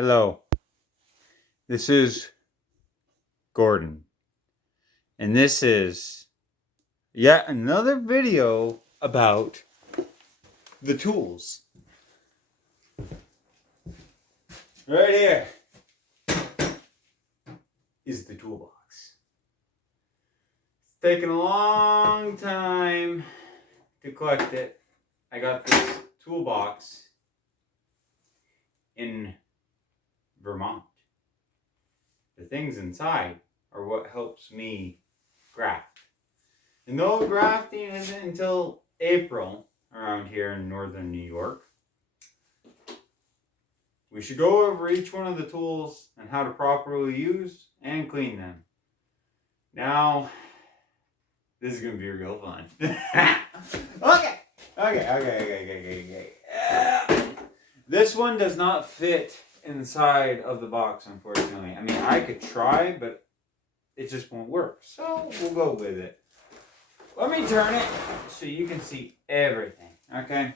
Hello, this is Gordon, and this is yet another video about the tools. Right here is the toolbox. It's taken a long time to collect it. I got this toolbox in Vermont. The things inside are what helps me graft. And though grafting isn't until April around here in northern New York, we should go over each one of the tools and how to properly use and clean them. Now, this is going to be real fun. Okay. This one does not fit inside of the box, unfortunately. I mean, I could try, but it just won't work. So we'll go with it. Let me turn it so you can see everything, okay?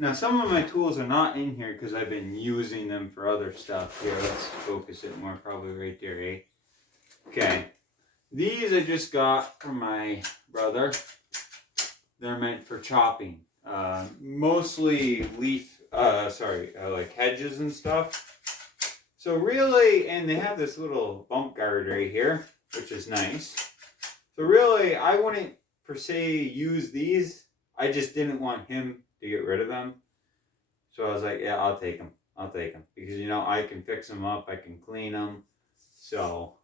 Now, some of my tools are not in here because I've been using them for other stuff. Here, let's focus it more, probably right there, eh? Okay. These I just got from my brother. They're meant for chopping. Mostly like hedges and stuff. So really, and they have this little bump guard right here, which is nice. So really, I wouldn't per se use these. I just didn't want him to get rid of them. So I was like, yeah, I'll take them. Because, you know, I can fix them up. I can clean them. So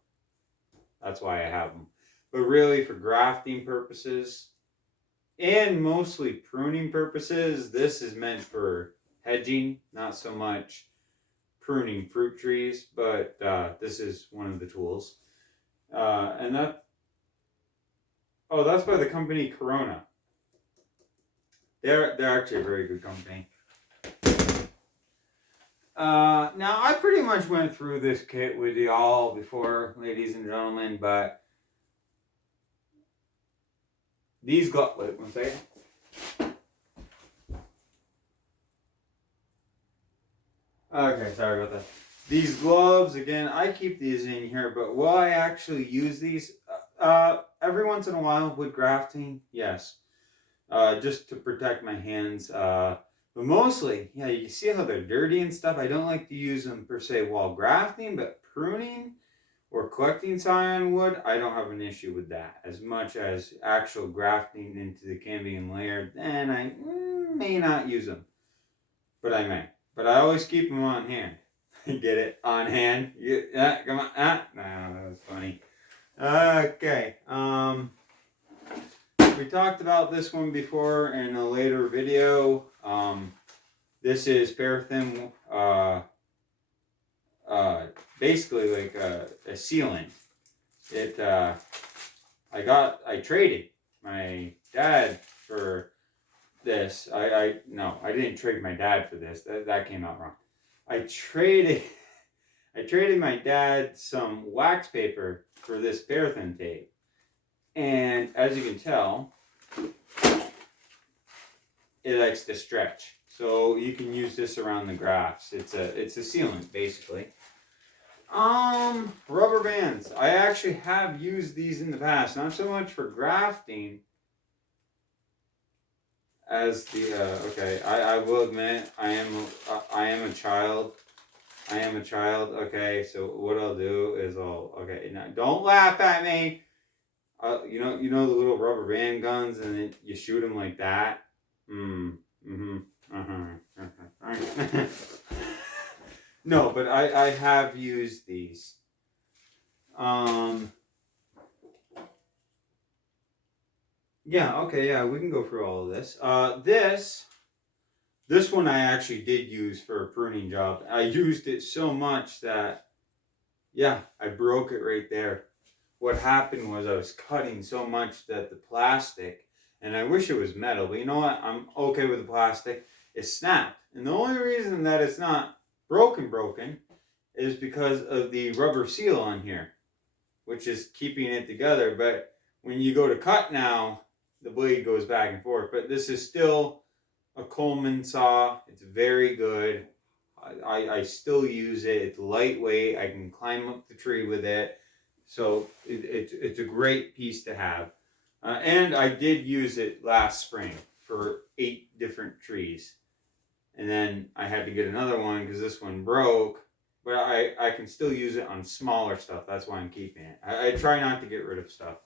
that's why I have them. But really, for grafting purposes, and mostly pruning purposes, this is meant for hedging, not so much pruning fruit trees, but this is one of the tools. And that's by the company Corona. They're actually a very good company. Now, I pretty much went through this kit with y'all before, ladies and gentlemen, but these gloves, wait one second. Okay, sorry about that. These gloves, again, I keep these in here, but will I actually use these? Every once in a while with grafting, yes. Just to protect my hands. But mostly, yeah, you see how they're dirty and stuff. I don't like to use them per se while grafting, but pruning or collecting scion wood, I don't have an issue with that. As much as actual grafting into the cambium layer, then I may not use them. But I may. But I always keep them on hand. Get it? On hand. Yeah, come on. No, that was funny. Okay. We talked about this one before in a later video. This is paraffin, basically like a sealant. I traded my dad for this. No, I didn't trade my dad for this. That came out wrong. I traded my dad some wax paper for this paraffin tape. And as you can tell, it likes to stretch. So you can use this around the grafts. It's a sealant, basically. Rubber bands. I actually have used these in the past. Not so much for grafting as the okay. I will admit I am a child. Okay, so what I'll do is okay. Now don't laugh at me. You know the little rubber band guns, and then you shoot them like that. No, but I have used these. Yeah, okay, yeah, we can go through all of this. This one I actually did use for a pruning job. I used it so much that, yeah, I broke it right there. What happened was I was cutting so much that the plastic, and I wish it was metal, but you know what? I'm okay with the plastic. It snapped. And the only reason that it's not broken is because of the rubber seal on here, which is keeping it together. But when you go to cut now, the blade goes back and forth. But this is still a Coleman saw. It's very good. I still use it. It's lightweight. I can climb up the tree with it. So it's a great piece to have. And I did use it last spring for 8 different trees. And then I had to get another one because this one broke. But I can still use it on smaller stuff. That's why I'm keeping it. I try not to get rid of stuff.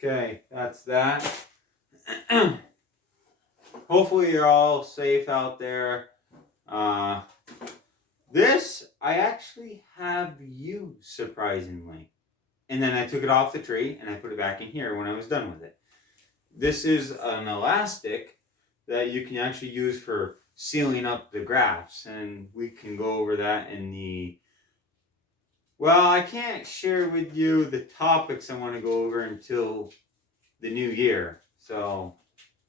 Okay, that's that. Hopefully you're all safe out there. This I actually have used, surprisingly. And then I took it off the tree and I put it back in here when I was done with it. This is an elastic that you can actually use for sealing up the grafts, and we can go over that in the... Well, I can't share with you the topics I want to go over until the new year, so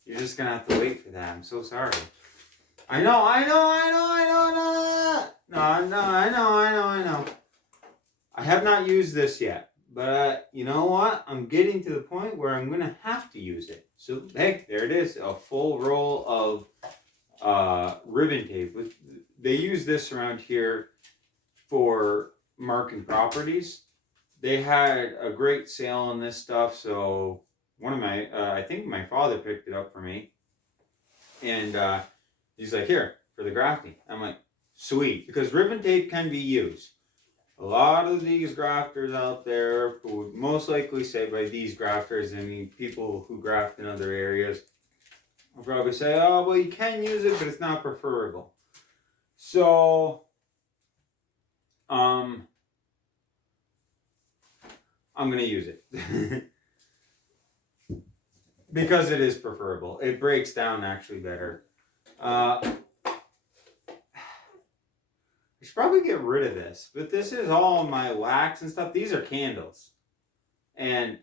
you're just gonna have to wait for that. I'm so sorry. I know. I have not used this yet, but you know what? I'm getting to the point where I'm gonna have to use it. So hey, there it is, a full roll of ribbon tape. They use this around here for marking properties. They had a great sale on this stuff, so one of my I think my father picked it up for me, and he's like, here for the grafting. I'm like, sweet, because ribbon tape can be used. A lot of these grafters out there would most likely say, by these grafters I mean people who graft in other areas, I'll probably say, oh, well, you can use it, but it's not preferable. So, I'm going to use it. Because it is preferable. It breaks down actually better. I should probably get rid of this, but this is all my wax and stuff. These are candles. And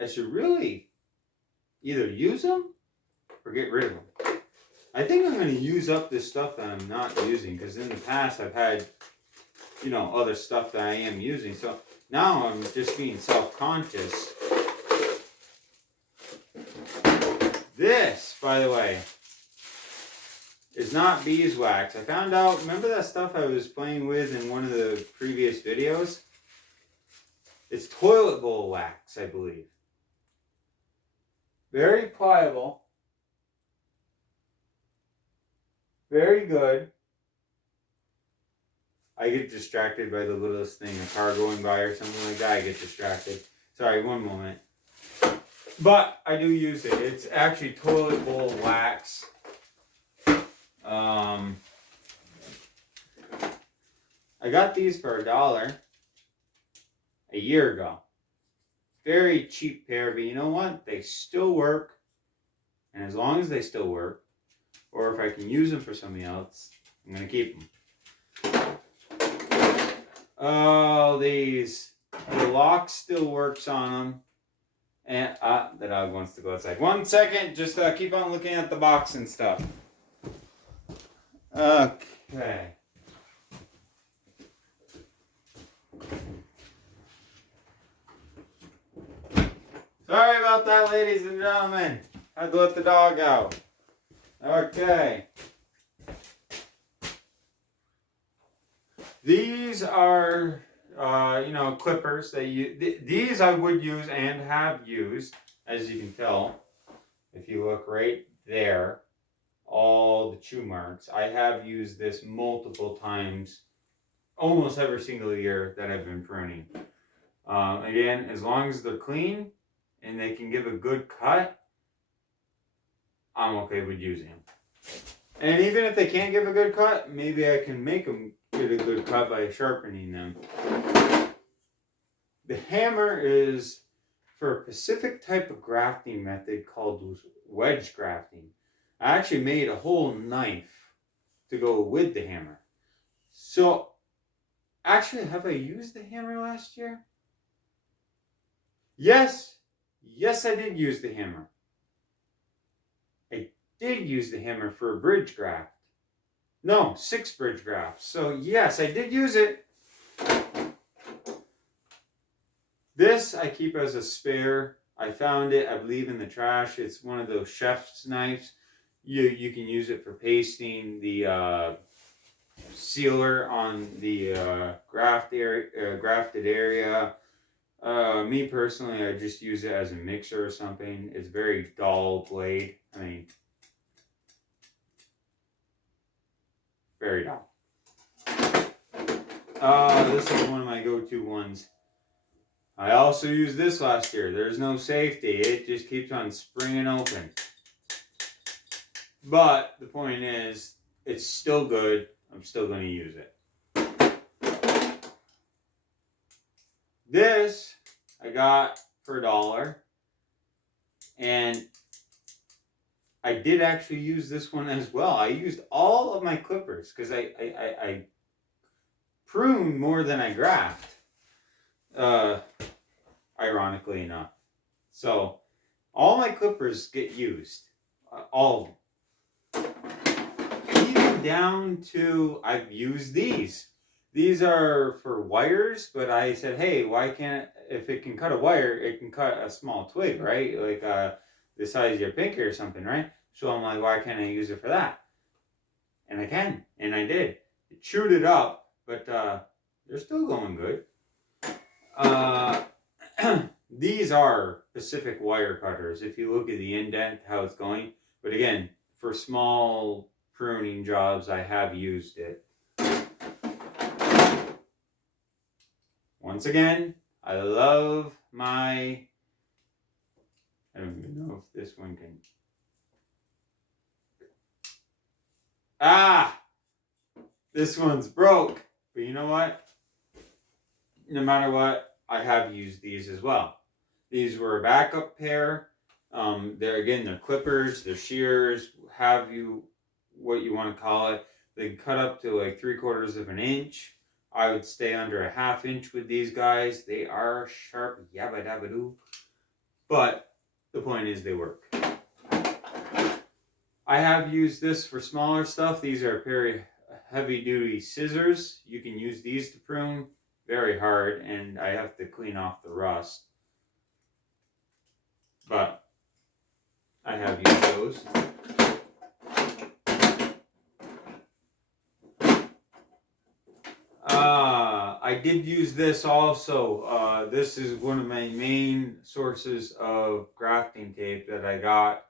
I should really either use them or get rid of them. I think I'm going to use up this stuff that I'm not using, because in the past I've had, you know, other stuff that I am using. So now I'm just being self-conscious. This, by the way, is not beeswax. I found out, remember that stuff I was playing with in one of the previous videos? It's toilet bowl wax, I believe. Very pliable. Very good. I get distracted by the littlest thing, a car going by or something like that. I get distracted. Sorry, one moment. But I do use it. It's actually toilet bowl wax. I got these for $1 a year ago. Very cheap pair, but you know what? They still work. And as long as they still work, or if I can use them for something else, I'm going to keep them. Oh, these. The lock still works on them. And the dog wants to go outside. 1 second, just keep on looking at the box and stuff. Okay. Sorry about that, ladies and gentlemen. I had to let the dog out. Okay. These are, clippers. These I would use and have used, as you can tell, if you look right there, all the chew marks. I have used this multiple times, almost every single year that I've been pruning. Again, as long as they're clean and they can give a good cut, I'm okay with using them. And even if they can't give a good cut, maybe I can make them get a good cut by sharpening them. The hammer is for a specific type of grafting method called wedge grafting. I actually made a whole knife to go with the hammer. So, actually, have I used the hammer last year? Yes, I did use the hammer. I did use the hammer for a bridge graft. No, 6 bridge grafts. So yes, I did use it. This I keep as a spare. I found it, I believe, in the trash. It's one of those chef's knives. You can use it for pasting the sealer on the grafted area. Me personally, I just use it as a mixer or something. It's very dull blade. I mean, very dull. This is one of my go-to ones. I also used this last year. There's no safety. It just keeps on springing open. But the point is, it's still good. I'm still going to use it. This I got for $1. And I did actually use this one as well. I used all of my clippers because I prune more than I graft. Ironically enough. So, all my clippers get used. All of them. Even down to, I've used these. These are for wires, but I said, hey, why can't, if it can cut a wire, it can cut a small twig, right? Like the size of your pinky or something, right? So I'm like, why can't I use it for that? And I can, and I did. It chewed it up, but they're still going good. These are Pacific wire cutters. If you look at the indent, how it's going. But again, for small pruning jobs, I have used it. Once again, I love my, I don't even know if this one can. This one's broke. But you know what? No matter what, I have used these as well. These were a backup pair. They're clippers, they're shears, have you what you want to call it. They can cut up to like 3/4 of an inch. I would stay under a 1/2 inch with these guys. They are sharp, yabba dabba doo. But the point is they work. I have used this for smaller stuff. These are very heavy duty scissors. You can use these to prune. Very hard, and I have to clean off the rust. But I have used those. I did use this also. This is one of my main sources of grafting tape that I got,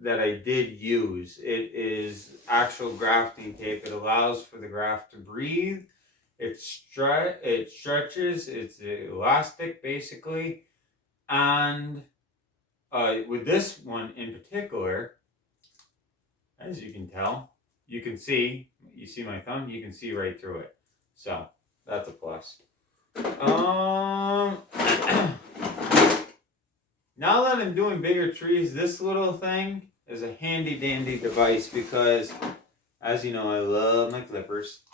that I did use. It is actual grafting tape. It allows for the graft to breathe. It stretches. It's elastic, basically. And with this one in particular, as you can tell, you see my thumb, you can see right through it. So, that's a plus. Now that I'm doing bigger trees, this little thing is a handy dandy device because, as you know, I love my clippers.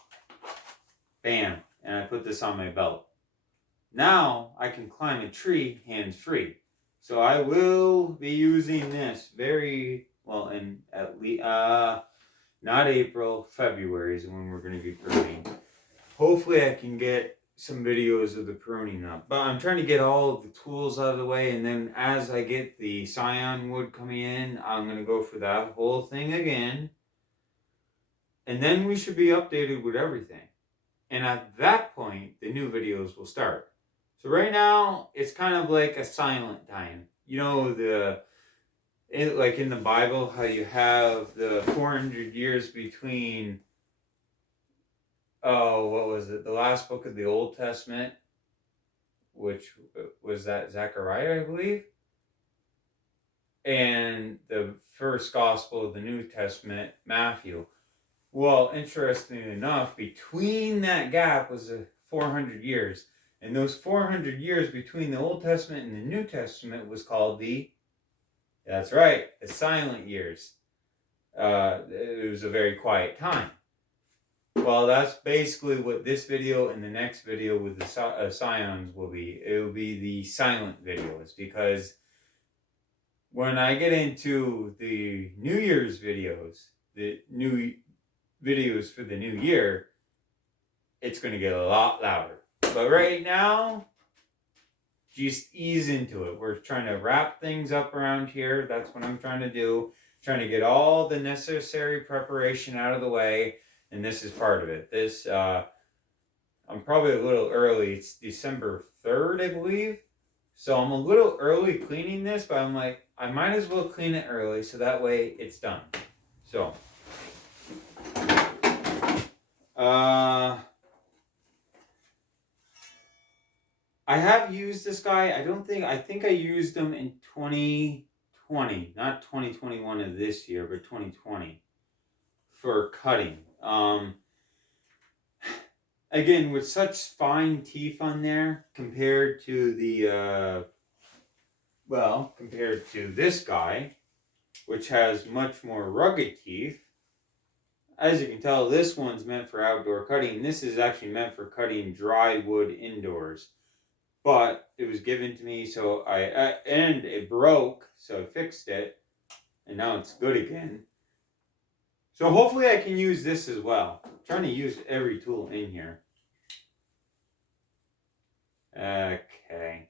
Bam, and I put this on my belt. Now I can climb a tree hands-free. So I will be using this very well in at least, not April, February is when we're going to be pruning. Hopefully I can get some videos of the pruning up. But I'm trying to get all of the tools out of the way, and then as I get the scion wood coming in, I'm going to go for that whole thing again. And then we should be updated with everything. And at that point, the new videos will start. So right now, it's kind of like a silent time. You know, like in the Bible, how you have the 400 years between, what was it? The last book of the Old Testament, which was that Zechariah, I believe. And the first gospel of the New Testament, Matthew. Well, interestingly enough, between that gap was 400 years. And those 400 years between the Old Testament and the New Testament was called that's right, the silent years. It was a very quiet time. Well, that's basically what this video and the next video with the scions will be. It will be the silent videos, because when I get into the New Year's videos, the new videos for the new year, it's going to get a lot louder. But right now, just ease into it. We're trying to wrap things up around here. That's what I'm trying to do. Trying to get all the necessary preparation out of the way, and this is part of it. This, I'm probably a little early. It's December 3rd, I believe. So I'm a little early cleaning this, but I'm like, I might as well clean it early so that way it's done. So, I have used this guy. I think I used him in 2020, not 2021 of this year, but 2020 for cutting. Again, with such fine teeth on there compared to the, compared to this guy, which has much more rugged teeth. As you can tell, this one's meant for outdoor cutting. This is actually meant for cutting dry wood indoors. But it was given to me, so and it broke, so I fixed it, and now it's good again. So hopefully I can use this as well. I'm trying to use every tool in here. Okay.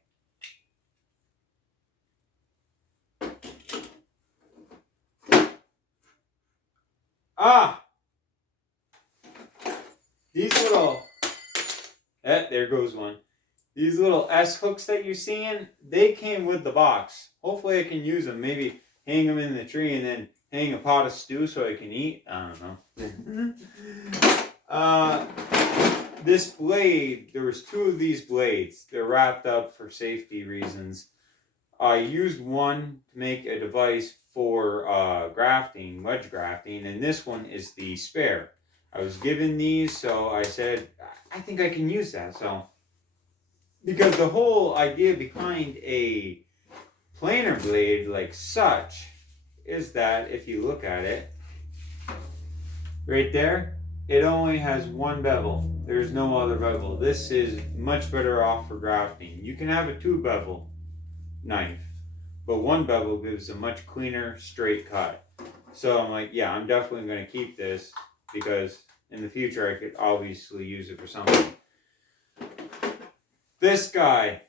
These little, there goes one. These little S hooks that you're seeing, they came with the box. Hopefully I can use them. Maybe hang them in the tree and then hang a pot of stew so I can eat. I don't know. This blade, there was 2 of these blades. They're wrapped up for safety reasons. I used one to make a device for grafting, wedge grafting, and this one is the spare. I was given these, so I said, I think I can use that. So, because the whole idea behind a planer blade like such is that if you look at it, right there, it only has one bevel. There's no other bevel. This is much better off for grafting. You can have a 2-bevel knife, but 1 bevel gives a much cleaner, straight cut. So I'm like, yeah, I'm definitely going to keep this because in the future I could obviously use it for something. This guy,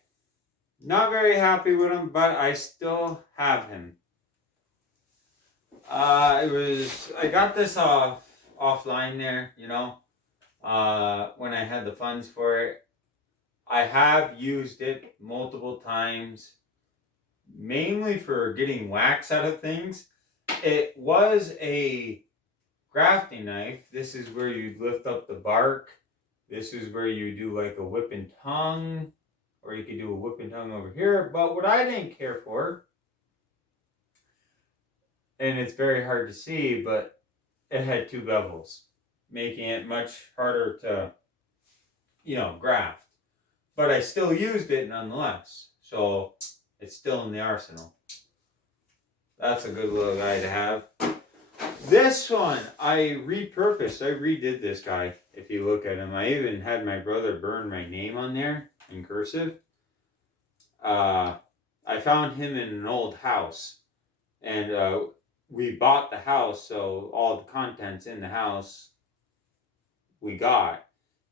not very happy with him, but I still have him. I got this offline there, when I had the funds for it. I have used it multiple times, mainly for getting wax out of things. It was a grafting knife. This is where you lift up the bark. This is where you do like a whip and tongue, or you could do a whip and tongue over here. But what I didn't care for, and it's very hard to see, but it had 2 bevels, making it much harder to, graft. But I still used it nonetheless, so it's still in the arsenal. That's a good little guy to have. This one, I repurposed. I redid this guy, if you look at him. I even had my brother burn my name on there in cursive. I found him in an old house, and we bought the house, so all the contents in the house we got.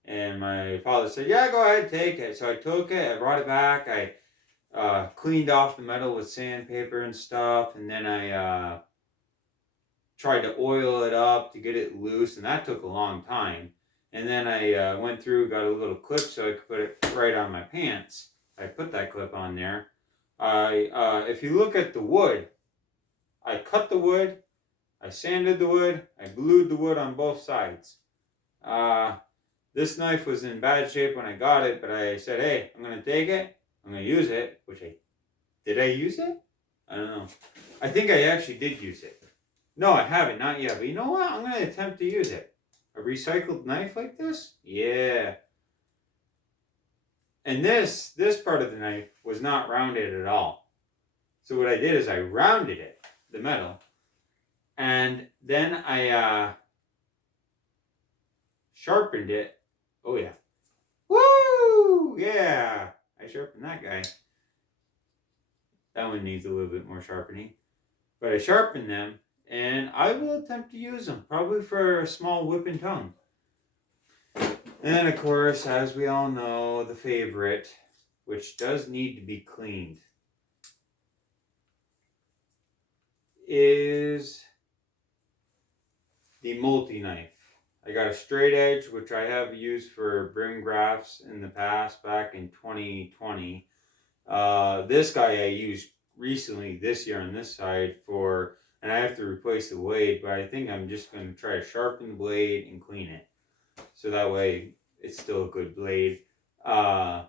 And my father said, yeah, go ahead, take it. So I took it, I brought it back, I cleaned off the metal with sandpaper and stuff, and then I tried to oil it up to get it loose, and that took a long time. And then I went through, got a little clip so I could put it right on my pants. I put that clip on there. If you look at the wood, I cut the wood, I sanded the wood, I glued the wood on both sides. This knife was in bad shape when I got it, but I said, hey, I'm going to take it, I'm going to use it, did I use it? I don't know. I think I actually did use it. No, I haven't, not yet, but you know what? I'm going to attempt to use it. A recycled knife like this? Yeah. And this part of the knife was not rounded at all. So what I did is I rounded it, the metal, and then I sharpened it. Oh yeah. Woo! Yeah! I sharpened that guy. That one needs a little bit more sharpening. But I sharpened them, and I will attempt to use them, probably for a small whip and tongue. And of course, as we all know, the favorite, which does need to be cleaned, is the multi-knife. I got a straight edge, which I have used for brim grafts in the past, back in 2020. This guy I used recently this year on this side for, and I have to replace the blade, but I think I'm just going to try to sharpen the blade and clean it. So that way it's still a good blade. I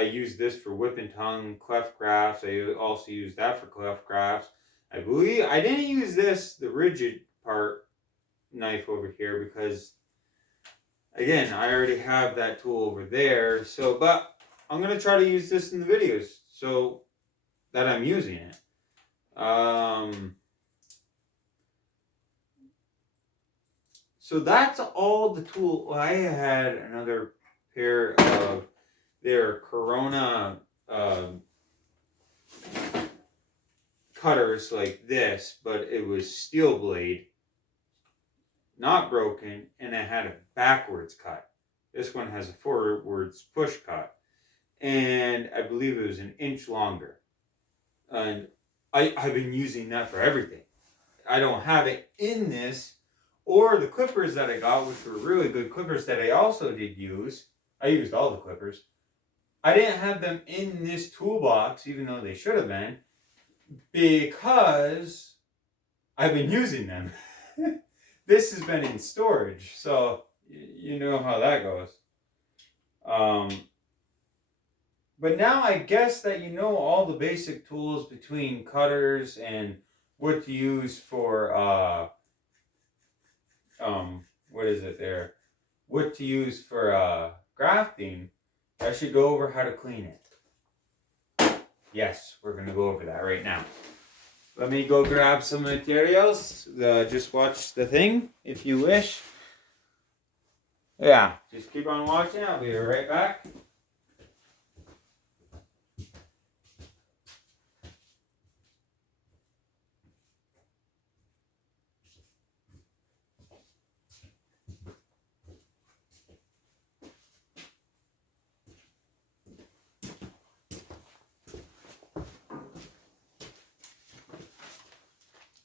use this for whip and tongue cleft grafts. I also use that for cleft grafts. I believe I didn't use this, the rigid part knife over here, because again, I already have that tool over there. So, but I'm going to try to use this in the videos so that I'm using it. So that's all the tool. Well, I had another pair of their Corona cutters like this, but it was steel blade, not broken, and it had a backwards cut. This one has a forwards push cut, and I believe it was an inch longer. And I've been using that for everything. I don't have it in this, or the clippers that I got, which were really good clippers that I also did use. I used all the clippers. I didn't have them in this toolbox, even though they should have been, because I've been using them. This has been in storage, so you know how that goes. But now I guess that you know all the basic tools between cutters and what to use for, what is it there? What to use for grafting. I should go over how to clean it. Yes, we're going to go over that right now. Let me go grab some materials. Just watch the thing if you wish. Yeah, just keep on watching. I'll be right back.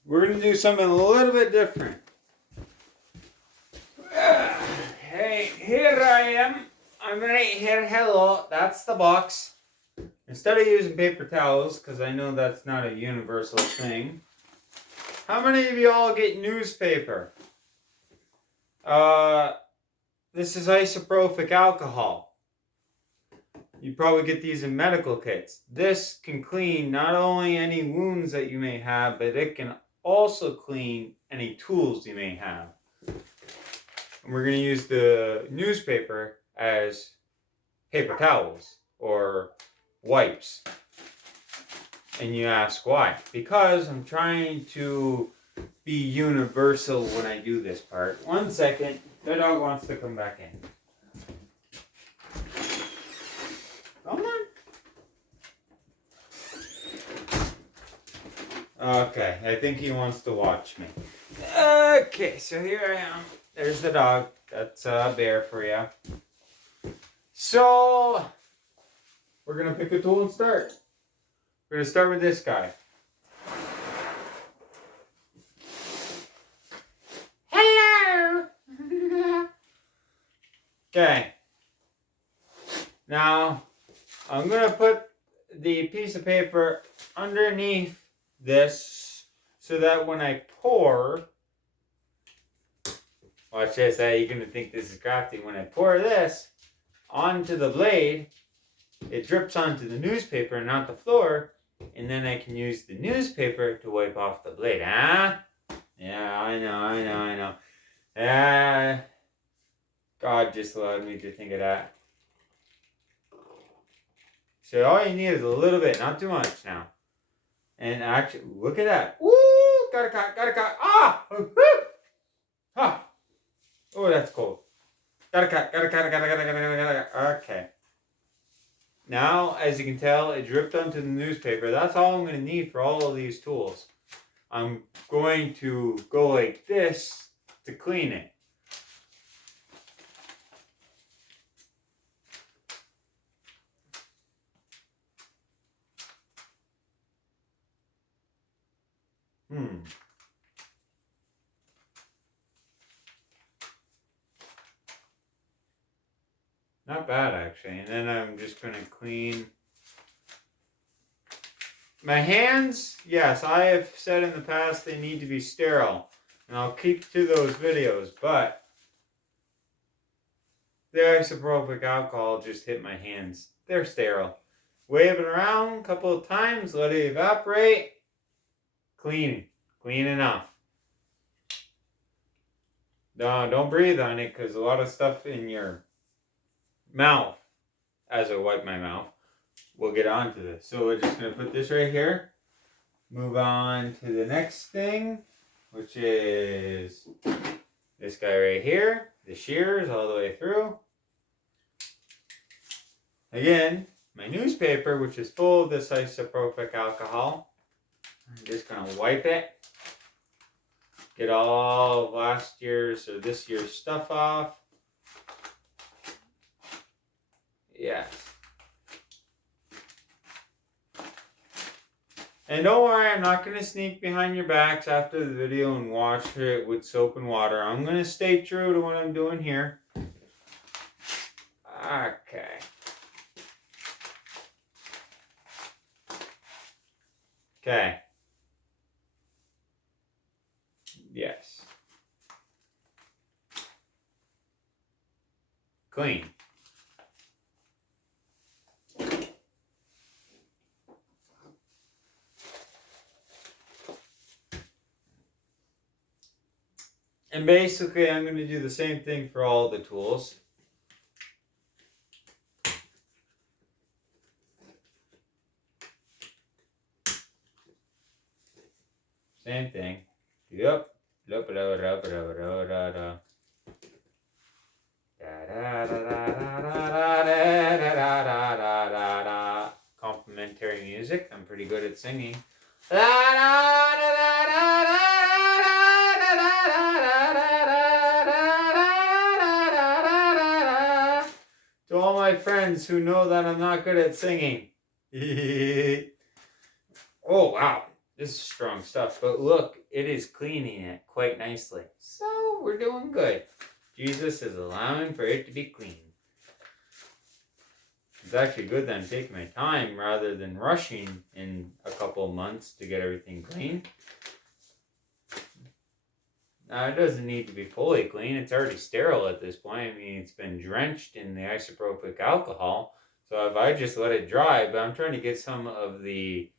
We're going to do something a little bit different. Hey, here I am. I'm right here. Hello. That's the box. Instead of using paper towels, because I know that's not a universal thing, how many of you all get newspaper? This is isopropyl alcohol. You probably get these in medical kits. This can clean not only any wounds that you may have, but it can also clean any tools you may have. And we're going to use the newspaper as paper towels or wipes. And you ask why? Because I'm trying to be universal when I do this part. 1 second. The dog wants to come back in. Come on. Okay, I think he wants to watch me. Okay, so here I am. There's the dog. That's a bear for you. So, we're going to pick a tool and start. We're going to start with this guy. Hello! Okay. Now, I'm going to put the piece of paper underneath this so that when I pour, watch this, you're going to think this is grafting. When I pour this onto the blade, it drips onto the newspaper and not the floor, and then I can use the newspaper to wipe off the blade. Huh? Yeah, I know. God just allowed me to think of that. So all you need is a little bit, not too much now. And actually, look at that. Woo! Got a cut. Ah! Ah! Oh, that's cold. Got a cut. Okay. Now, as you can tell, it dripped onto the newspaper. That's all I'm going to need for all of these tools. I'm going to go like this to clean it. Not bad, actually. And then I'm just going to clean my hands. Yes, I have said in the past they need to be sterile. And I'll keep to those videos. But the isopropyl alcohol just hit my hands. They're sterile. Wave it around a couple of times. Let it evaporate. Clean. Clean enough. No, don't breathe on it because a lot of stuff in your mouth, as I wipe my mouth, will get onto this. So we're just going to put this right here. Move on to the next thing, which is this guy right here. The shears all the way through. Again, my newspaper, which is full of this isopropyl alcohol. I'm just going to wipe it. Get all of last year's or this year's stuff off. Yes. And don't worry, I'm not going to sneak behind your backs after the video and wash it with soap and water. I'm going to stay true to what I'm doing here. Okay. Okay. Yes. Clean. And basically, I'm going to do the same thing for all the tools. Same thing. Yep. Complimentary music. I'm pretty good at singing. To all my friends who know that I'm not good at singing. Oh, wow. This is strong stuff. But look, it is cleaning it quite nicely. So we're doing good. Jesus is allowing for it to be clean. It's actually good that I'm taking my time rather than rushing in a couple of months to get everything clean. Now, it doesn't need to be fully clean. It's already sterile at this point. I mean, it's been drenched in the isopropyl alcohol. So if I just let it dry, but I'm trying to get some of the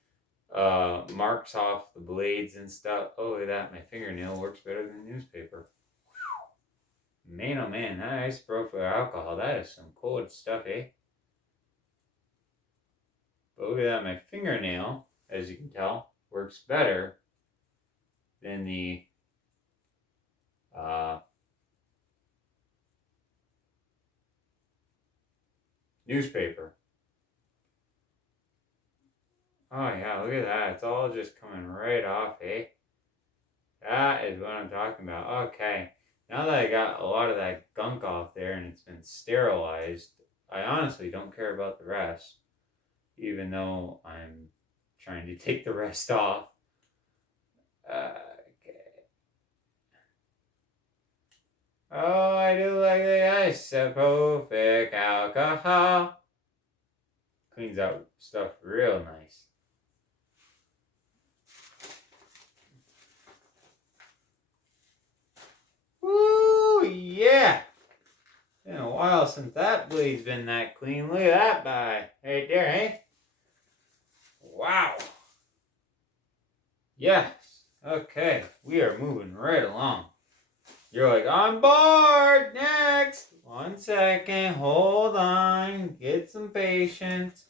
marks off the blades and stuff. Oh, look at that. My fingernail works better than newspaper. Man, oh man, that isopropyl alcohol, that is some cold stuff, eh? But look at that. My fingernail, as you can tell, works better than the newspaper. Oh yeah, look at that. It's all just coming right off, eh? That is what I'm talking about. Okay. Now that I got a lot of that gunk off there and it's been sterilized, I honestly don't care about the rest. Even though I'm trying to take the rest off. Okay. Oh, I do like the isopropyl alcohol. Cleans out stuff real nice. Woo, yeah. Been a while since that blade's been that clean. Look at that guy right there, eh? Wow. Yes. Okay, we are moving right along. You're like, I'm bored. Next. 1 second. Hold on. Get some patience.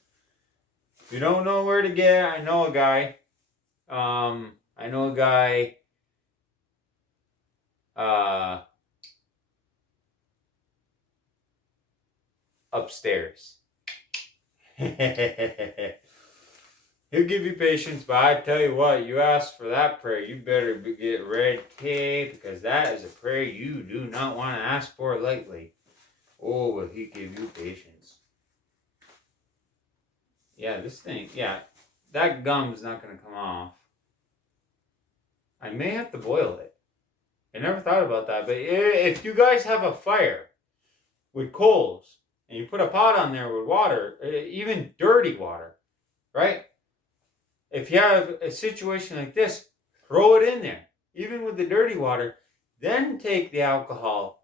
If you don't know where to get, I know a guy. Upstairs. He'll give you patience, but I tell you what, you ask for that prayer, you better get ready, because that is a prayer you do not want to ask for lightly. Oh, will he give you patience? Yeah, this thing, yeah, that gum's not going to come off. I may have to boil it. I never thought about that, but if you guys have a fire with coals and you put a pot on there with water, even dirty water, right? If you have a situation like this, throw it in there, even with the dirty water, then take the alcohol.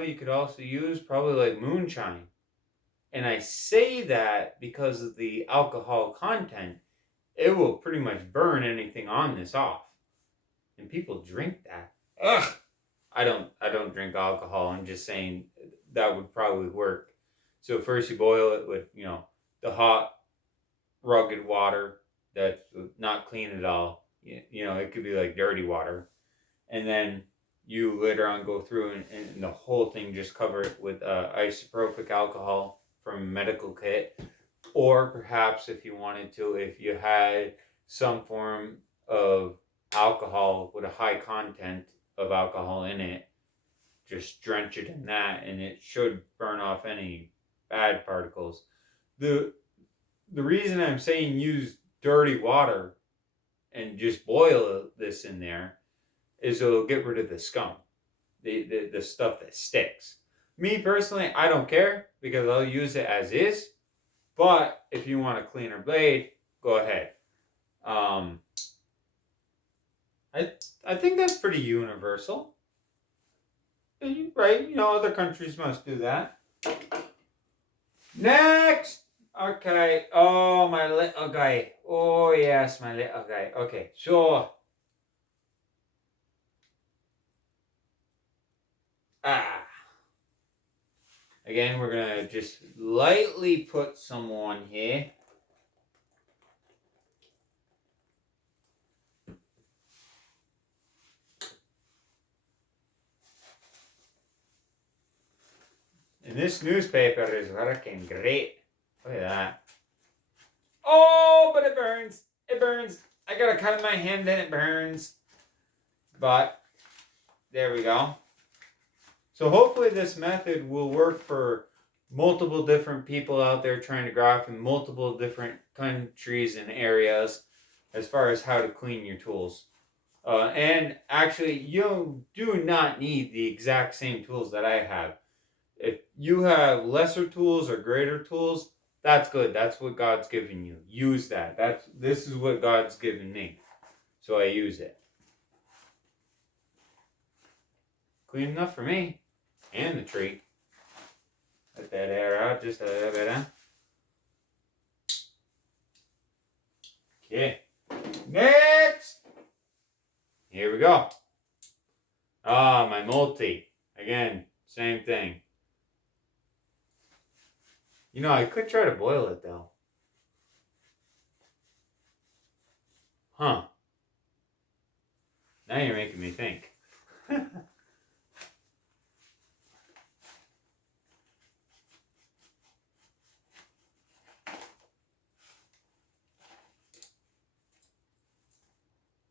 You could also use probably like moonshine. And I say that because of the alcohol content, it will pretty much burn anything on this off. And people drink that. Ugh. I don't drink alcohol. I'm just saying that would probably work. So first you boil it with, the hot, rugged water that's not clean at all. It could be like dirty water. And then you later on go through and the whole thing just cover it with isopropyl alcohol from a medical kit. Or perhaps if you wanted to, if you had some form of alcohol with a high content of alcohol in it, just drench it in that and it should burn off any bad particles. The reason I'm saying use dirty water and just boil this in there is it'll get rid of the scum, the stuff that sticks. Me personally, I don't care because I'll use it as is. But if you want a cleaner blade, go ahead. I think that's pretty universal, right? Other countries must do that. Next. Okay. Oh, my little guy. Oh, yes, my little guy. Okay, so. Again, we're going to just lightly put some on here. And this newspaper is working great. Look at that. Oh, but it burns. It burns. I got a cut in my hand and it burns. But there we go. So hopefully this method will work for multiple different people out there trying to graft in multiple different countries and areas as far as how to clean your tools. And actually, you do not need the exact same tools that I have. If you have lesser tools or greater tools, that's good. That's what God's given you. Use that. This is what God's given me. So I use it. Clean enough for me. And the tree. Let that air out just a little bit, huh? Okay. Next! Here we go. My multi. Again, same thing. I could try to boil it though. Huh. Now you're making me think.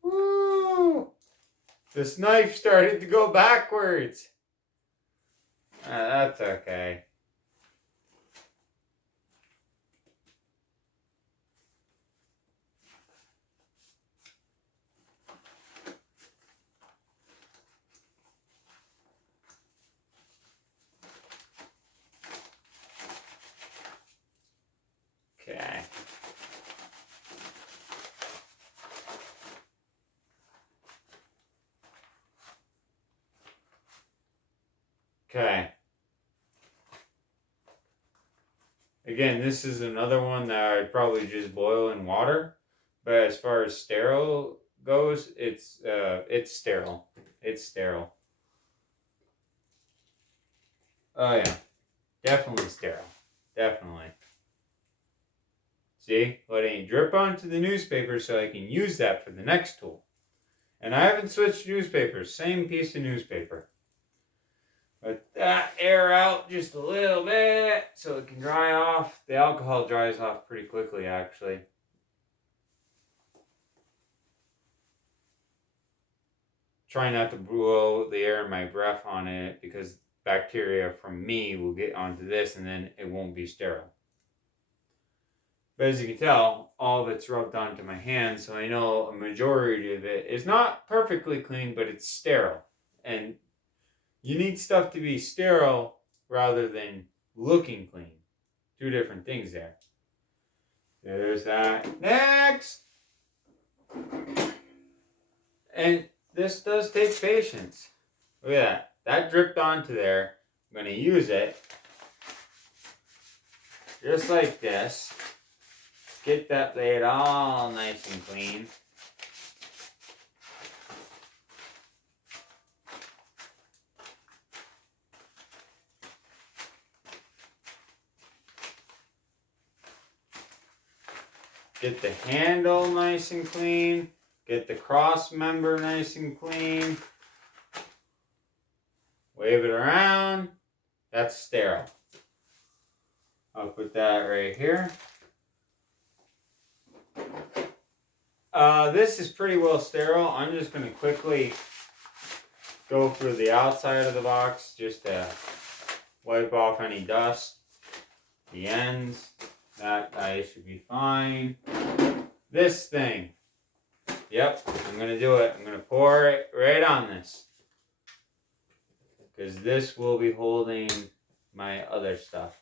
Woo! This knife started to go backwards. That's okay. Okay. Okay. Again, this is another one that I'd probably just boil in water. But as far as sterile goes, it's sterile. It's sterile. Oh yeah. Definitely sterile. Definitely. See? Let it drip onto the newspaper so I can use that for the next tool. And I haven't switched newspapers. Same piece of newspaper. Let that air out just a little bit so it can dry off. The alcohol dries off pretty quickly, actually. Try not to blow the air in my breath on it because bacteria from me will get onto this and then it won't be sterile. But as you can tell, all of it's rubbed onto my hand, so I know a majority of it is not perfectly clean, but it's sterile. And you need stuff to be sterile rather than looking clean. Two different things there. There's that. Next! And this does take patience. Look at that. That dripped onto there. I'm going to use it just like this. Get that blade all nice and clean. Get the handle nice and clean. Get the cross member nice and clean. Wave it around. That's sterile. I'll put that right here. This is pretty well sterile. I'm just going to quickly go through the outside of the box just to wipe off any dust. The ends. That should be fine. This thing. Yep, I'm going to do it. I'm going to pour it right on this. Because this will be holding my other stuff.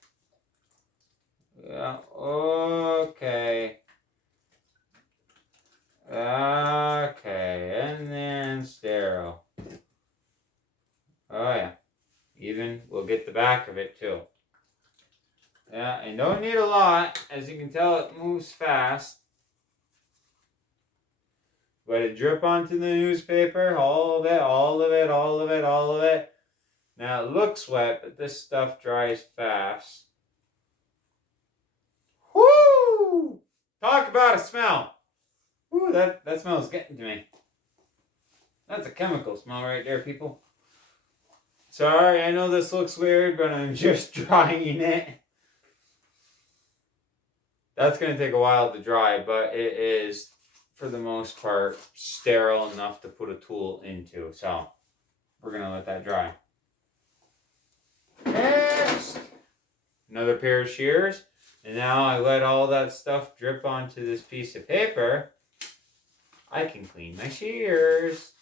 Yeah, okay. Okay, and then sterile. Oh yeah. Even, we'll get the back of it too. Yeah, and don't need a lot. As you can tell, it moves fast. Let it drip onto the newspaper. All of it, all of it, all of it, all of it. Now it looks wet, but this stuff dries fast. Woo! Talk about a smell. Woo, that smells getting to me. That's a chemical smell right there, people. Sorry, I know this looks weird, but I'm just drying it. That's going to take a while to dry, but it is, for the most part, sterile enough to put a tool into. So, we're going to let that dry. Next! Another pair of shears. And now I let all that stuff drip onto this piece of paper. I can clean my shears.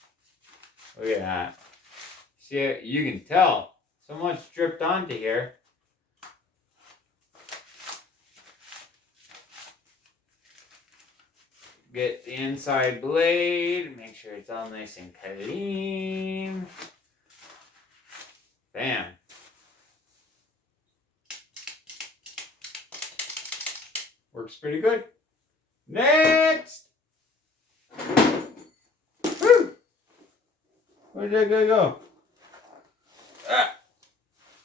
Look at that. See, you can tell. So much dripped onto here. Get the inside blade. Make sure it's all nice and clean. Bam. Works pretty good. Next! Woo! Where'd that guy go?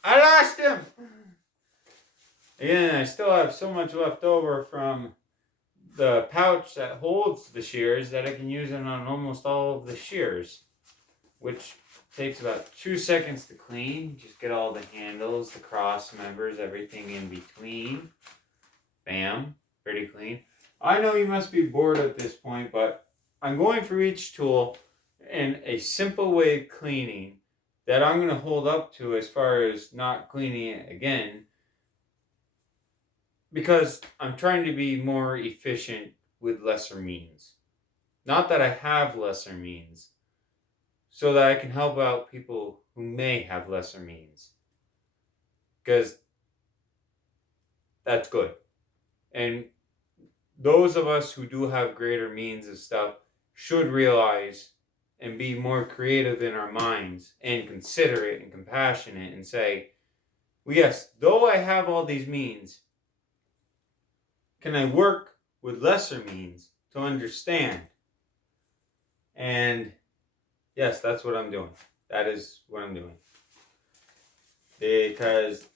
I lost him! Again, I still have so much left over from the pouch that holds the shears that I can use it on almost all of the shears, which takes about 2 seconds to clean. Just get all the handles, the cross members, everything in between. Bam. Pretty clean. I know you must be bored at this point, but I'm going through each tool in a simple way of cleaning that I'm going to hold up to as far as not cleaning it again, because I'm trying to be more efficient with lesser means. Not that I have lesser means, so that I can help out people who may have lesser means, because that's good. And those of us who do have greater means of stuff should realize and be more creative in our minds and considerate and compassionate and say, well, yes, though I have all these means, can I work with lesser means to understand? And yes, that's what I'm doing. That is what I'm doing. Because,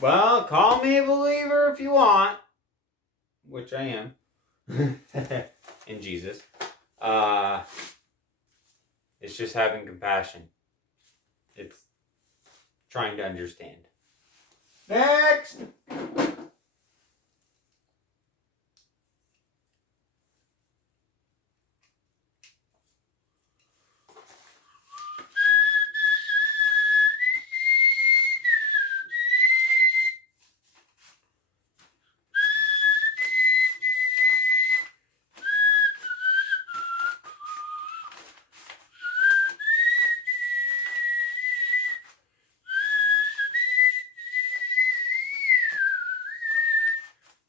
well, call me a believer if you want, which I am, in Jesus. It's just having compassion. It's trying to understand. Next!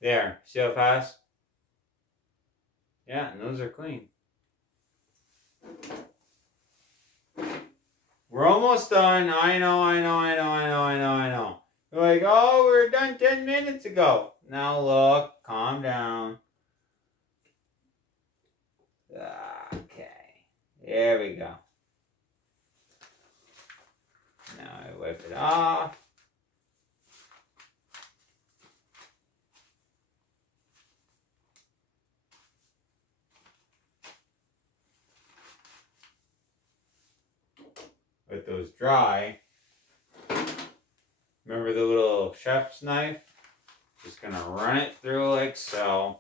There, see how fast? Yeah, and those are clean. We're almost done. I know. You're like, oh, we were done 10 minutes ago. Now look, calm down. Okay, there we go. Now I wipe it off. Let those dry. Remember the little chef's knife? Just gonna run it through like so.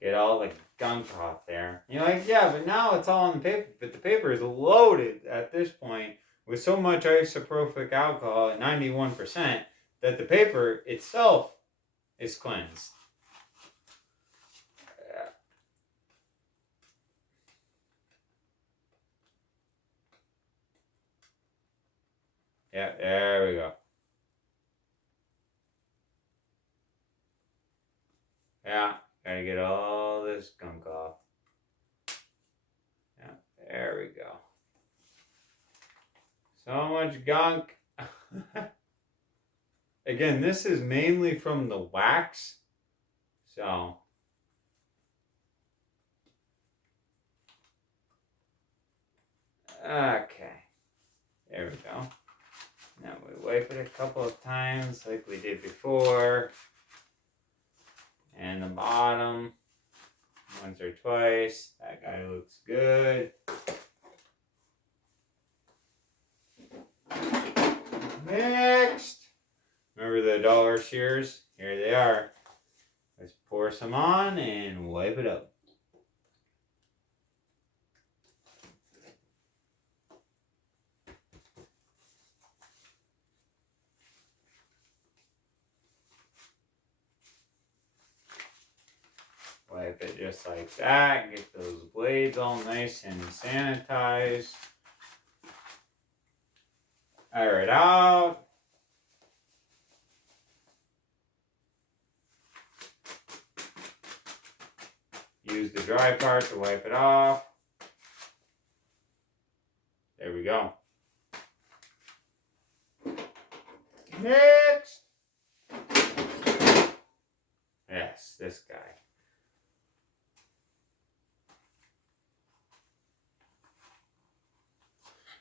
Get all the gunk off there. You're like, yeah, but now it's all on the paper. But the paper is loaded at this point with so much isopropyl alcohol at 91% that the paper itself is cleansed. Yeah, there we go. Yeah, gotta get all this gunk off. Yeah, there we go. So much gunk. Again, this is mainly from the wax. So. Okay. There we go. Now we wipe it a couple of times like we did before. And the bottom. Once or twice. That guy looks good. Next. Remember the dollar shears? Here they are. Let's pour some on and wipe it up. Wipe it just like that. Get those blades all nice and sanitized. Air it out. Use the dry part to wipe it off. There we go. Next. Yes, this guy.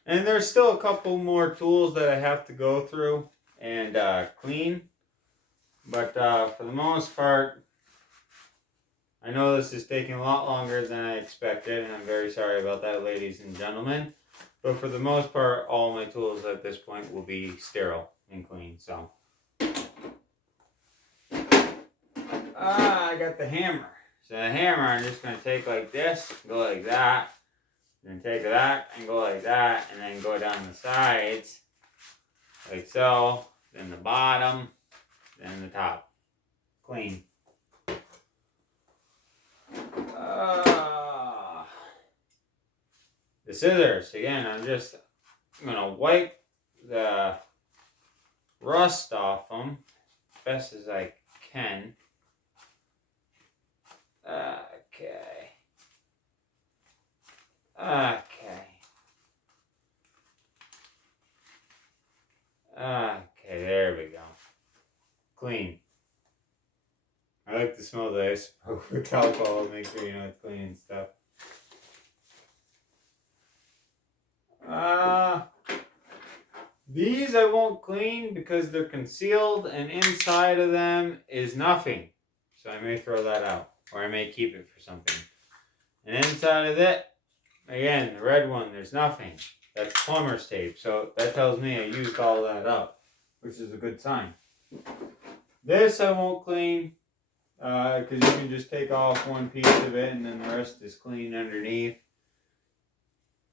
And there's still a couple more tools that I have to go through and clean. But for the most part, I know this is taking a lot longer than I expected, and I'm very sorry about that, ladies and gentlemen. But for the most part, all my tools at this point will be sterile and clean. So, I got the hammer. So the hammer, I'm just going to take like this, go like that, then take that and go like that, and then go down the sides, like so, then the bottom, then the top. Clean. The scissors, again, I'm going to wipe the rust off them as best as I can. Okay. Okay, there we go. Clean. I like to smell the isopropyl alcohol, make sure you know it's clean and stuff. These I won't clean because they're concealed and inside of them is nothing. So I may throw that out or I may keep it for something. And inside of it, again, the red one, there's nothing. That's plumber's tape. So that tells me I used all that up, which is a good sign. This I won't clean because you can just take off one piece of it and then the rest is clean underneath.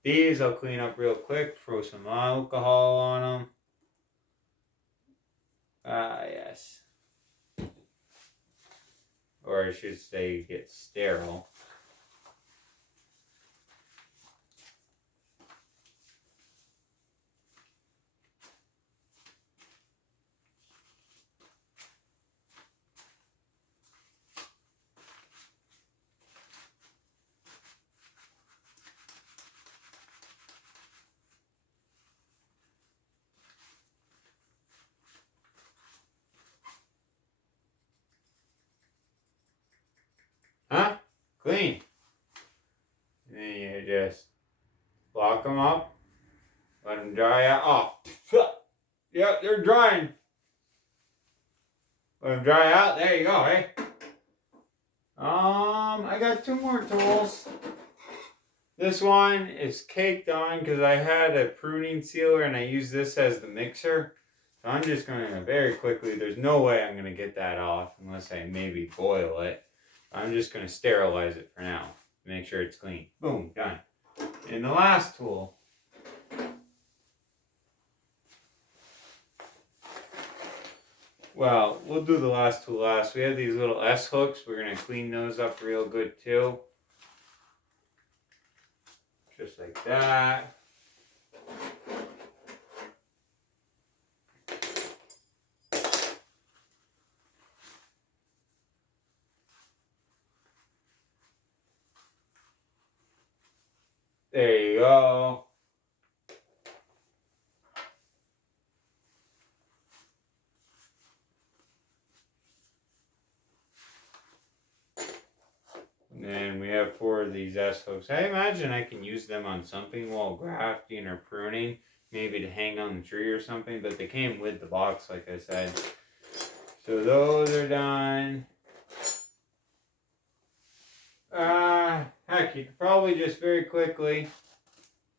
These I'll clean up real quick, throw some alcohol on them. Yes. Or I should say get sterile. clean. And then you just lock them up, let them dry out. Oh, yep, they're drying. Let them dry out. There you go, eh? I got 2 more tools. This one is caked on because I had a pruning sealer and I use this as the mixer. So I'm just going to very quickly, there's no way I'm going to get that off unless I maybe boil it. I'm just going to sterilize it for now. Make sure it's clean. Boom, done. And the last tool. Well, we'll do the last tool last. We have these little S hooks. We're going to clean those up real good too. Just like that. There you go. And then we have 4 of these S hooks. I imagine I can use them on something while grafting or pruning. Maybe to hang on the tree or something. But they came with the box, like I said. So those are done. Heck, you could probably just very quickly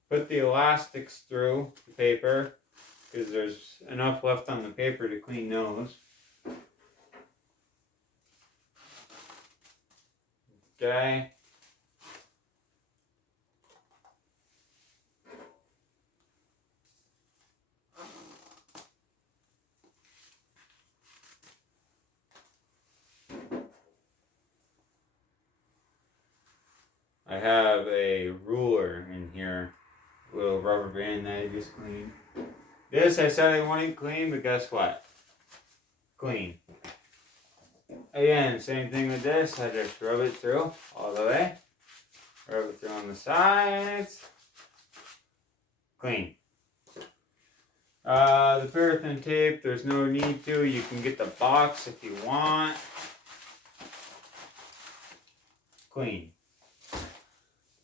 put the elastics through the paper. Because there's enough left on the paper to clean those. Okay. I have a ruler in here, a little rubber band that I just cleaned. This I said I wanted clean, but guess what? Clean. Again, same thing with this. I just rub it through all the way. Rub it through on the sides. Clean. The paraffin tape, there's no need to. You can get the box if you want. Clean.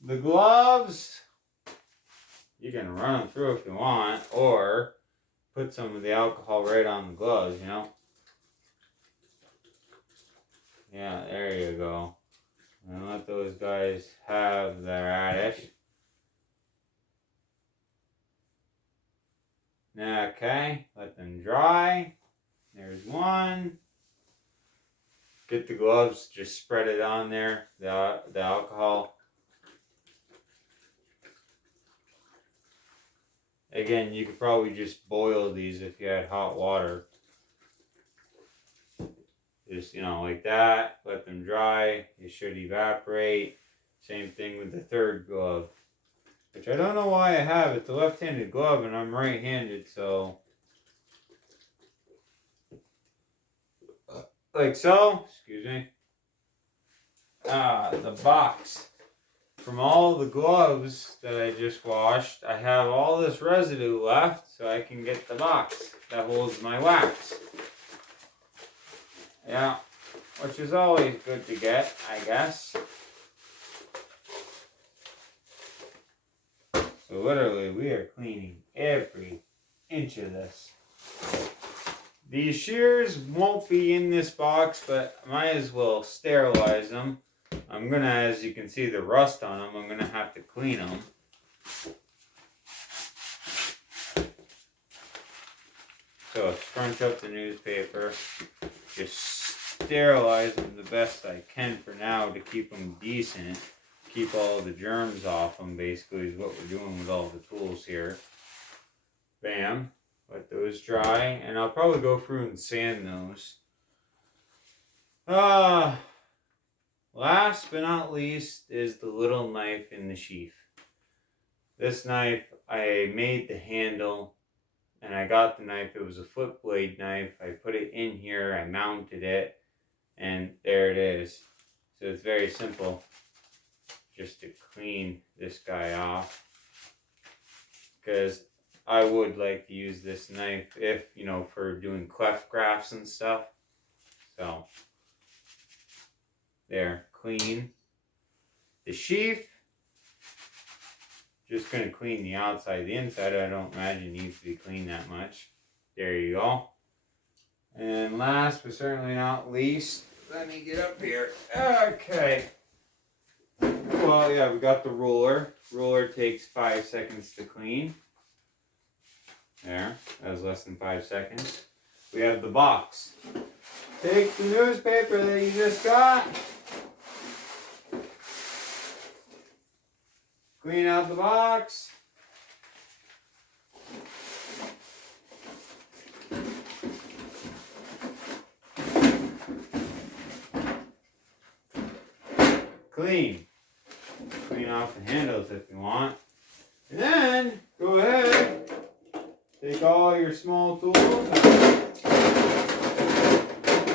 The gloves, you can run them through if you want, or put some of the alcohol right on the gloves, you know. Yeah, there you go. And let those guys have their radish. Okay, let them dry. There's one. Get the gloves, just spread it on there, the alcohol. Again, you could probably just boil these if you had hot water. Just, like that. Let them dry. It should evaporate. Same thing with the third glove. Which I don't know why I have. It's a left-handed glove and I'm right-handed, so. Like so. Excuse me. The box. From all the gloves that I just washed, I have all this residue left, so I can get the box that holds my wax. Yeah, which is always good to get, I guess. So literally, we are cleaning every inch of this. These shears won't be in this box, but I might as well sterilize them. I'm gonna, as you can see the rust on them, I'm gonna have to clean them. So let's crunch up the newspaper, just sterilize them the best I can for now to keep them decent. Keep all the germs off them, basically, is what we're doing with all the tools here. Bam. Let those dry, and I'll probably go through and sand those. Last but not least is the little knife in the sheath. This knife, I made the handle, and I got the knife. It was a foot blade knife. I put it in here, I mounted it, and there it is. So it's very simple just to clean this guy off. Because I would like to use this knife if, for doing cleft grafts and stuff. So, there, clean. the sheath. Just going to clean the outside. The inside I don't imagine needs to be cleaned that much. There you go. And last but certainly not least, let me get up here. Okay. Well, yeah, we got the roller. Roller takes 5 seconds to clean. There, that was less than 5 seconds. We have the box. Take the newspaper that you just got. Clean out the box. Clean. Clean off the handles if you want. And then, go ahead. Take all your small tools,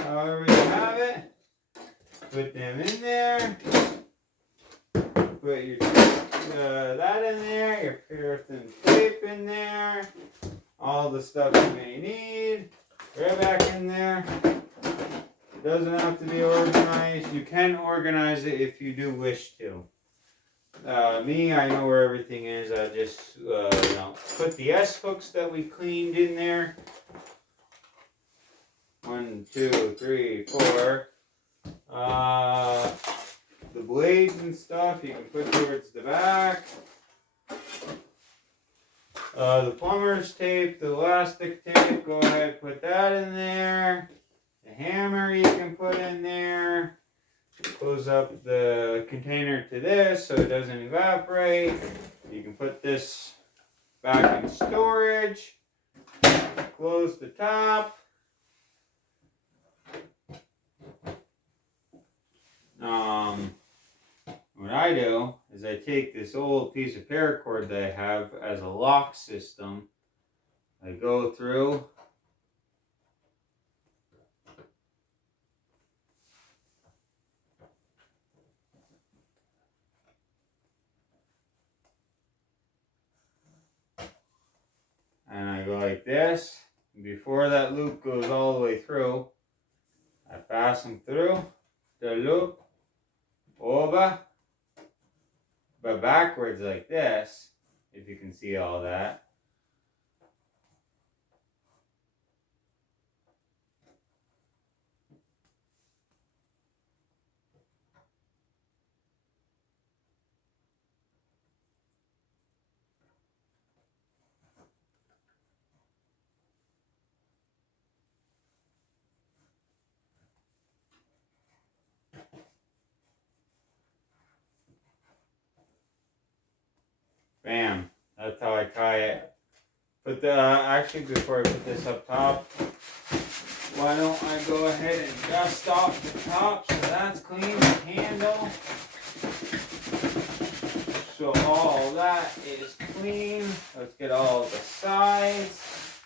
however you have it. Put them in there. Put your that in there. Your paraffin tape in there. All the stuff you may need. Right back in there. It doesn't have to be organized. You can organize it if you do wish to. Me, I know where everything is. I just put the S hooks that we cleaned in there. 1, 2, 3, 4. The blades and stuff you can put towards the back. The plumber's tape, the elastic tape, go ahead, put that in there. The hammer you can put in there. Close up the container to this so it doesn't evaporate. You can put this back in storage. Close the top. What I do is I take this old piece of paracord that I have as a lock system. I go through. And I go like this. Before that loop goes all the way through, I pass them through the loop, over, but backwards like this, if you can see all that. Bam. That's how I tie it. But actually, before I put this up top, why don't I go ahead and dust off the top so that's clean, the handle. So all that is clean. Let's get all the sides.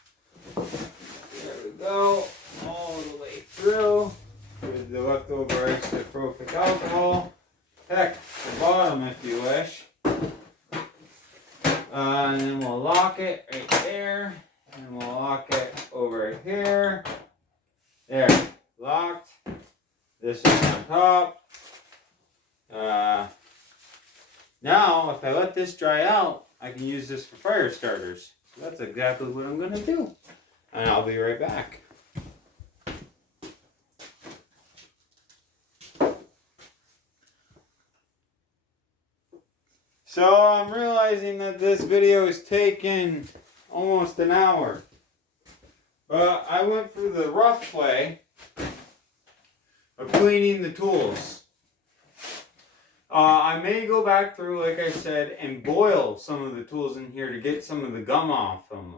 There we go. All the way through. With the leftover isopropyl alcohol. Heck, the bottom if you wish. And then we'll lock it right there. And we'll lock it over here. There, locked. This is on top. Now, if I let this dry out, I can use this for fire starters. So that's exactly what I'm going to do. And I'll be right back. So I'm realizing that this video is taking almost an hour. But I went through the rough way of cleaning the tools. I may go back through, like I said, and boil some of the tools in here to get some of the gum off them.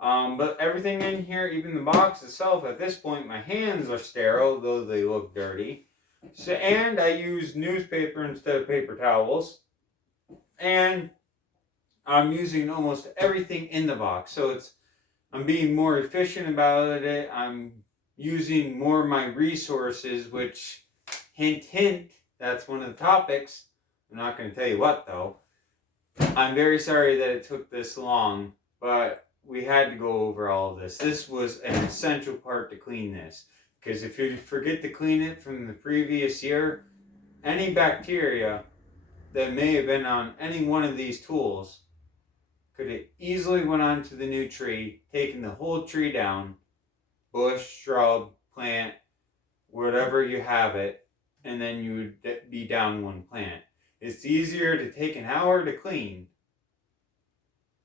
But everything in here, even the box itself, at this point, my hands are sterile, though they look dirty. So, and I use newspaper instead of paper towels. And I'm using almost everything in the box. So I'm being more efficient about it. I'm using more of my resources, which, hint, hint, that's one of the topics. I'm not going to tell you what, though. I'm very sorry that it took this long, but we had to go over all of this. This was an essential part to clean this. Because if you forget to clean it from the previous year, any bacteria that may have been on any one of these tools could have easily went onto the new tree, taken the whole tree down, bush, shrub, plant, whatever you have it, and then you would be down one plant. It's easier to take an hour to clean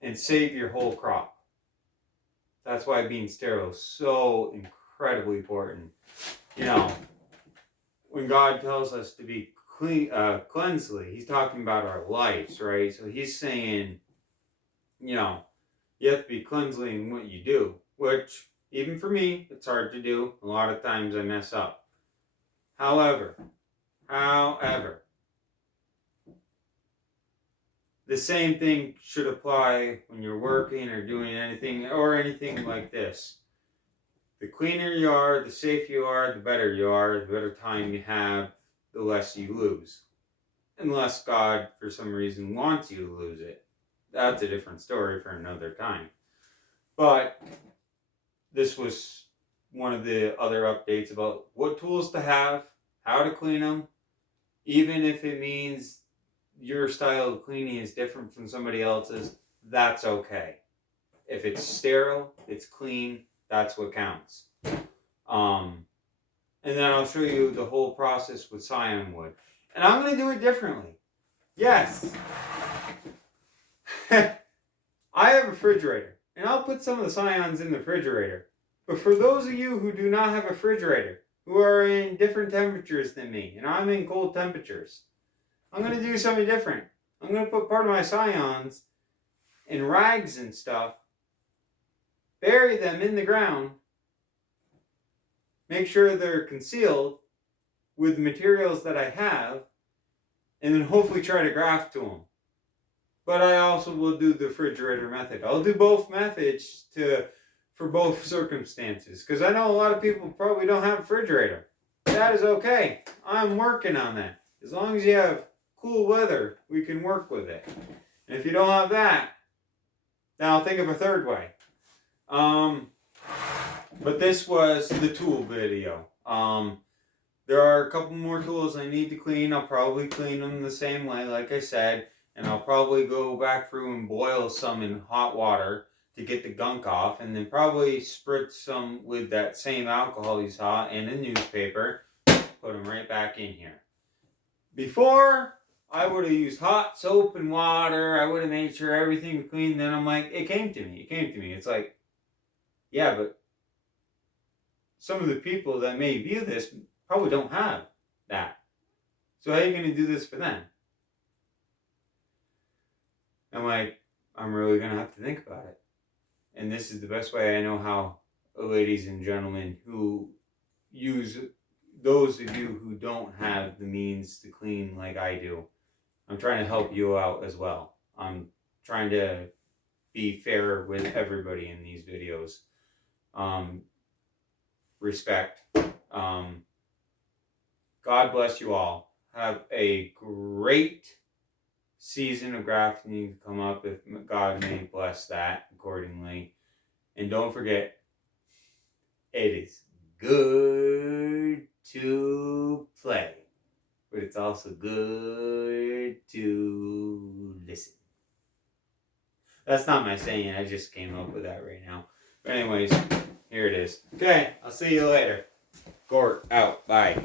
and save your whole crop. That's why being sterile is so incredibly important. You know, when God tells us to be clean, cleansely, he's talking about our lives, right? So he's saying, you know, you have to be cleansely in what you do, which, even for me, it's hard to do. A lot of times I mess up. However, the same thing should apply when you're working or doing anything like this. The cleaner you are, the safer you are, the better you are, the better time you have, the less you lose. Unless God, for some reason, wants you to lose it. That's a different story for another time. But this was one of the other updates about what tools to have, how to clean them, even if it means your style of cleaning is different from somebody else's, that's okay. If it's sterile, it's clean, that's what counts. And then I'll show you the whole process with scion wood. And I'm going to do it differently. Yes. I have a refrigerator, and I'll put some of the scions in the refrigerator. But for those of you who do not have a refrigerator, who are in different temperatures than me, and I'm in cold temperatures, I'm going to do something different. I'm going to put part of my scions in rags and stuff, bury them in the ground, make sure they're concealed with the materials that I have, and then hopefully try to graft to them. But I also will do the refrigerator method. I'll do both methods for both circumstances, because I know a lot of people probably don't have a refrigerator. That is okay. I'm working on that. As long as you have cool weather, we can work with it. And if you don't have that, then I'll think of a third way. But this was the tool video. There are a couple more tools I need to clean. I'll probably clean them the same way, like I said. And I'll probably go back through and boil some in hot water to get the gunk off. And then probably spritz some with that same alcohol you saw in a newspaper. Put them right back in here. Before, I would have used hot soap and water. I would have made sure everything was clean. Then I'm like, it came to me. It's like, yeah, but some of the people that may view this probably don't have that. So how are you going to do this for them? I'm like, I'm really going to have to think about it. And this is the best way I know how, ladies and gentlemen who use, those of you who don't have the means to clean like I do, I'm trying to help you out as well. I'm trying to be fair with everybody in these videos. Respect. God bless you all. Have a great season of grafting to come up, if God may bless that accordingly. And don't forget, it is good to play, but it's also good to listen. That's not my saying, I just came up with that right now. But anyways, here it is. Okay, I'll see you later. Gort out. Bye.